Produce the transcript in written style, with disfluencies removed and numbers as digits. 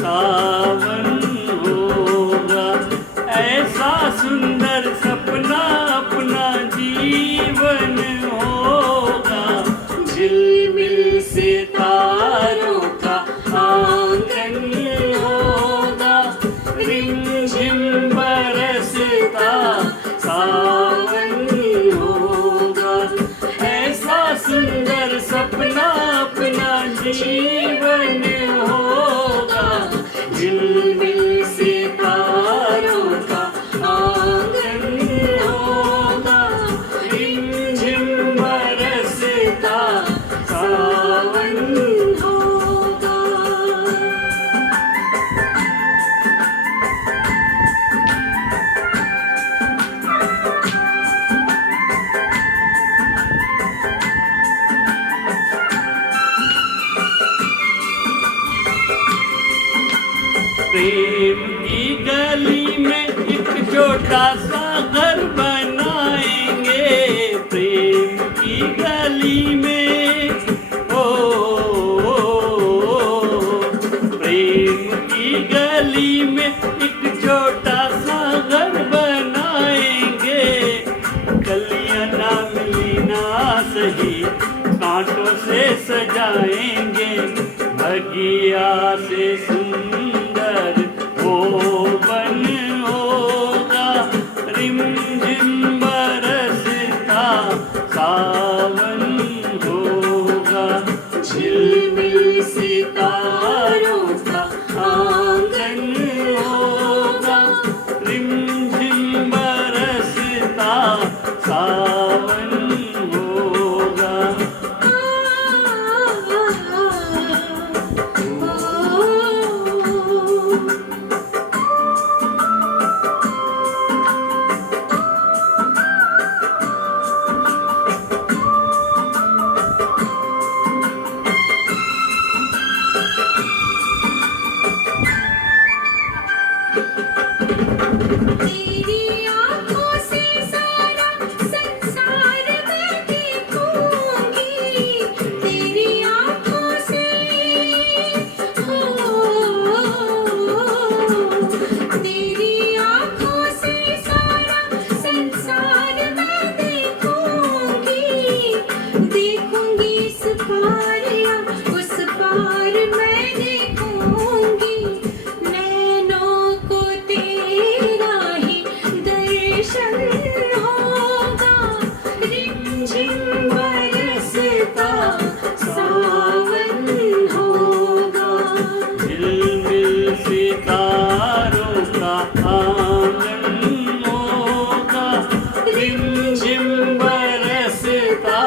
सावन होगा। ऐसा सुंदर सपना अपना जीवन होगा। झिलमिल सितारों का आंगन होगा। रिमझिम बरसता सावन होगा। ऐसा सुंदर सपना अपना जीवन होगा। झिलमिल सितारों का आंगन होगा। रिमझिम बरसता सावन होगा। प्रेम की गली में एक छोटा सा घर बनाएंगे। प्रेम की गली में प्रेम की गली में एक छोटा सा घर बनाएंगे। कलियां ना मिली ना सही कांटों से सजाएंगे। बगिया से सुंदर वो बन होगा। रिमझिम बरसता सावन होगा। झिलमिल सितारों का आंगन होगा। रिमझिम बरसता सावन होगा। तेरी आँखों से सारा संसार मैं देखूंगी। तेरी आँखों से तेरी आँखों से सारा संसार मैं देखूंगी। देखूंगी इस पार या उस पार मैं देखूंगी। नैनों को तेरा ही दर्शन होगा। रिमझिम बरसता सावन होगा। झिलमिल सितारों का आंगन होगा। रिमझिम बरसता